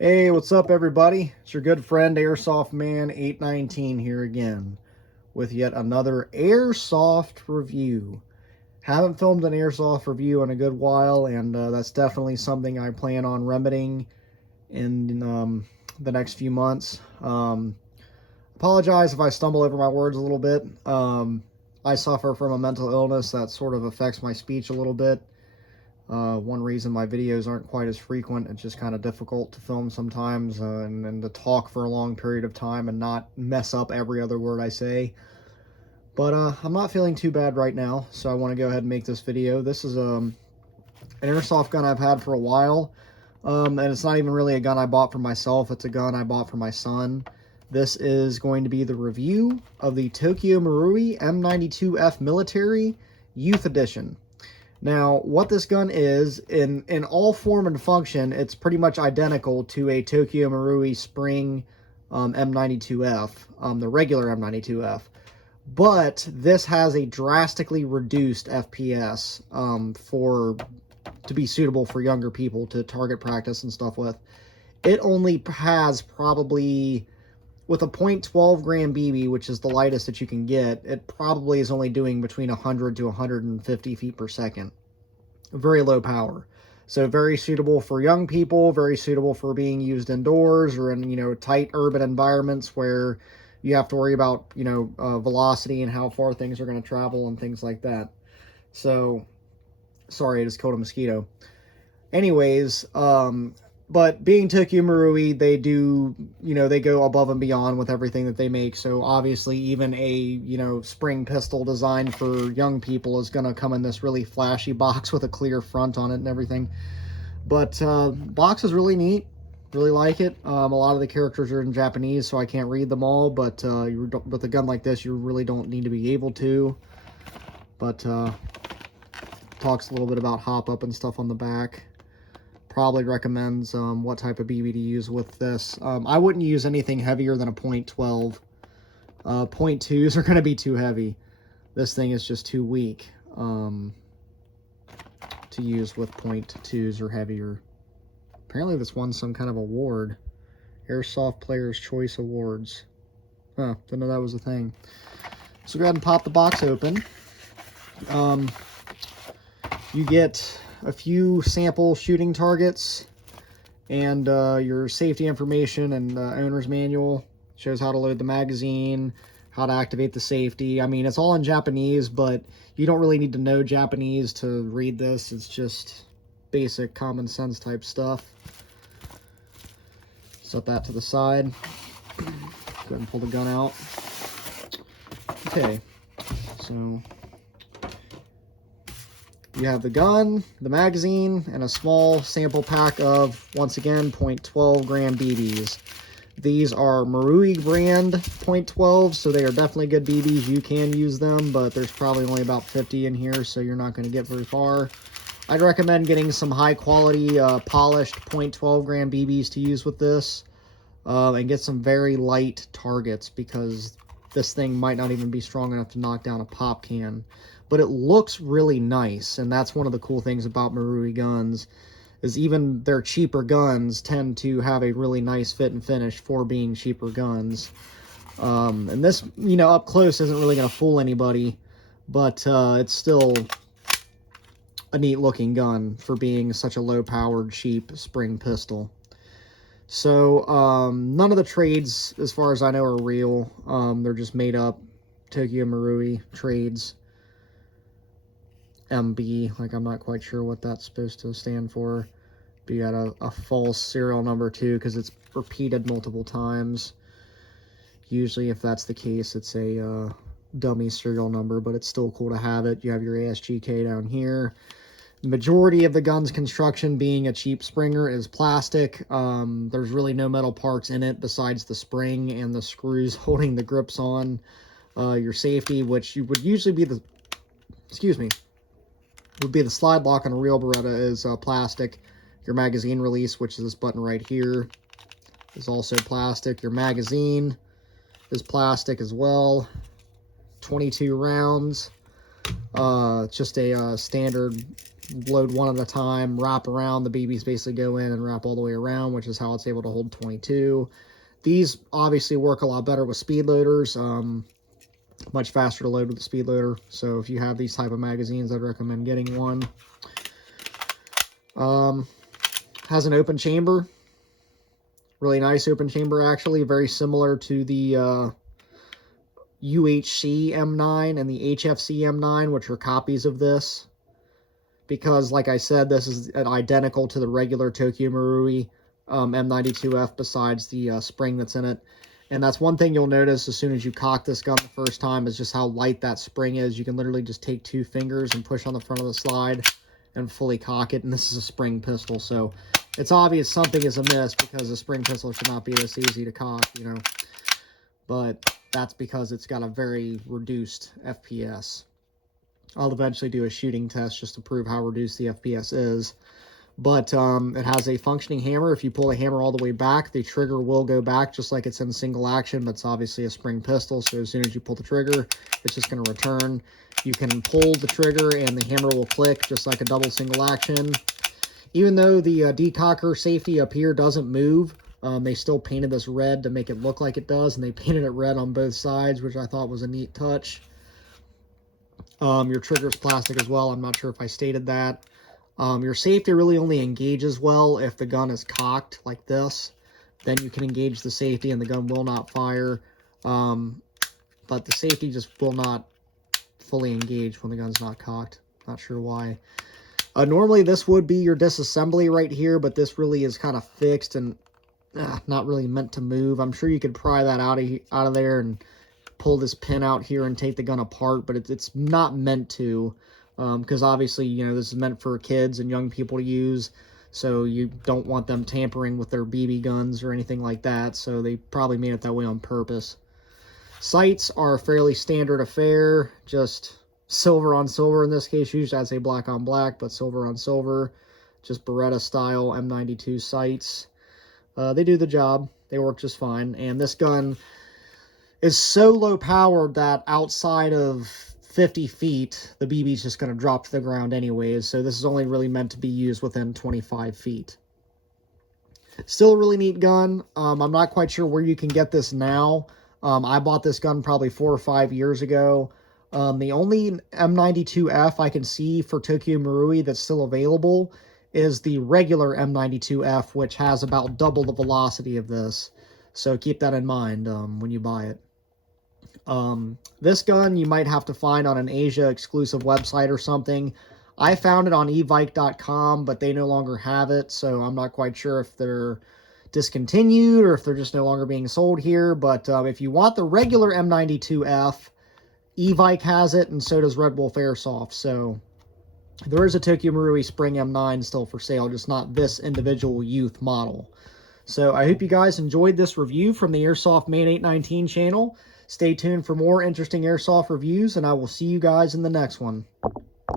Hey, what's up everybody? It's your good friend Airsoft Man 819 here again with yet another Airsoft review. Haven't filmed an Airsoft review in a good while, and that's definitely something I plan on remedying in the next few months. Apologize if I stumble over my words a little bit. I suffer from a mental illness that sort of affects my speech a little bit. One reason my videos aren't quite as frequent, it's just kind of difficult to film sometimes, and to talk for a long period of time and not mess up every other word I say. But I'm not feeling too bad right now, so I want to go ahead and make this video. This is an airsoft gun I've had for a while, and it's not even really a gun I bought for myself, it's a gun I bought for my son. This is going to be the review of the Tokyo Marui M92F Military Youth Edition. Now, what this gun is, in all form and function, it's pretty much identical to a Tokyo Marui Spring M92F, the regular M92F. But this has a drastically reduced FPS to be suitable for younger people to target practice and stuff with. It only has probably, with a .12 gram BB, which is the lightest that you can get, it probably is only doing between 100 to 150 feet per second. Very low power. So very suitable for young people, very suitable for being used indoors or in, tight urban environments where you have to worry about, velocity and how far things are going to travel and things like that. So, sorry, I just killed a mosquito. Anyways, but being Tokyo Marui, they do, they go above and beyond with everything that they make. So obviously even a, spring pistol designed for young people is going to come in this really flashy box with a clear front on it and everything. But box is really neat. Really like it. A lot of the characters are in Japanese, so I can't read them all. But with a gun like this, you really don't need to be able to. But talks a little bit about hop up and stuff on the back. Probably recommends what type of BB to use with this. I wouldn't use anything heavier than a .12. .2s are going to be too heavy. This thing is just too weak to use with .2s or heavier. Apparently this won some kind of award. Airsoft Player's Choice Awards. Huh, didn't know that was a thing. So go ahead and pop the box open. You get a few sample shooting targets and your safety information and owner's manual. Shows how to load the magazine, how to activate the safety. I mean, it's all in Japanese, but you don't really need to know Japanese to read this. It's just basic common sense type stuff. Set that to the side. Go ahead and pull the gun out. Okay, so you have the gun, the magazine, and a small sample pack of, once again, .12 gram BBs. These are Marui brand .12, so they are definitely good BBs. You can use them, but there's probably only about 50 in here, so you're not going to get very far. I'd recommend getting some high-quality, polished .12 gram BBs to use with this, and get some very light targets, because this thing might not even be strong enough to knock down a pop can. But it looks really nice, and that's one of the cool things about Marui guns, is even their cheaper guns tend to have a really nice fit and finish for being cheaper guns. And this, up close isn't really going to fool anybody, but it's still a neat looking gun for being such a low powered, cheap spring pistol. So none of the trades, as far as I know, are real. They're just made up Tokyo Marui trades. MB, like I'm not quite sure what that's supposed to stand for. But you got a false serial number too, because it's repeated multiple times. Usually if that's the case, it's a dummy serial number, but it's still cool to have it. You have your ASGK down here. The majority of the gun's construction, being a cheap Springer, is plastic. There's really no metal parts in it besides the spring and the screws holding the grips on. Your safety, which you would usually be the, would be the slide lock on a real Beretta, is plastic. Your magazine release, which is this button right here, is also plastic. Your magazine is plastic as well. 22 rounds. Just a standard load one at a time, wrap around. The BBs basically go in and wrap all the way around, which is how it's able to hold 22. These obviously work a lot better with speed loaders. Much faster to load with the speed loader. So if you have these type of magazines, I'd recommend getting one. Has an open chamber. Really nice open chamber, actually. Very similar to the UHC M9 and the HFC M9, which are copies of this. Because, like I said, this is identical to the regular Tokyo Marui M92F besides the spring that's in it. And that's one thing you'll notice as soon as you cock this gun the first time is just how light that spring is. You can literally just take 2 fingers and push on the front of the slide and fully cock it. And this is a spring pistol, so it's obvious something is amiss because a spring pistol should not be this easy to cock, you know. But that's because it's got a very reduced FPS. I'll eventually do a shooting test just to prove how reduced the FPS is. But it has a functioning hammer. If you pull the hammer all the way back, the trigger will go back just like it's in single action, but it's obviously a spring pistol, so as soon as you pull the trigger, it's just going to return. You can pull the trigger and the hammer will click just like a double single action. Even though the decocker safety up here doesn't move, they still painted this red to make it look like it does, and they painted it red on both sides, which I thought was a neat touch. Your trigger's plastic as well. I'm not sure if I stated that. Your safety really only engages well if the gun is cocked like this. Then you can engage the safety and the gun will not fire. But the safety just will not fully engage when the gun's not cocked. Not sure why. Normally this would be your disassembly right here, but this really is kind of fixed and not really meant to move. I'm sure you could pry that out of there and pull this pin out here and take the gun apart, but it's not meant to. Because obviously, you know, this is meant for kids and young people to use, so you don't want them tampering with their BB guns or anything like that, so they probably made it that way on purpose. Sights are a fairly standard affair, just silver on silver in this case. Usually I'd say black on black, but silver on silver, just Beretta style M92 sights. They do the job. They work just fine, and this gun is so low powered that outside of 50 feet, the BB is just going to drop to the ground anyways, so this is only really meant to be used within 25 feet. Still a really neat gun. I'm not quite sure where you can get this now. I bought this gun probably 4 or 5 years ago. The only M92F I can see for Tokyo Marui that's still available is the regular M92F, which has about double the velocity of this. So keep that in mind when you buy it. This gun you might have to find on an Asia exclusive website or something. I found it on evike.com, but they no longer have it, so I'm not quite sure if they're discontinued or if they're just no longer being sold here. But if you want the regular M92F, Evike has it, and so does Red Wolf Airsoft. So there is a Tokyo Marui Spring M9 still for sale, just not this individual youth model. So I hope you guys enjoyed this review from the Airsoft Main 819 channel. Stay tuned for more interesting Airsoft reviews, and I will see you guys in the next one.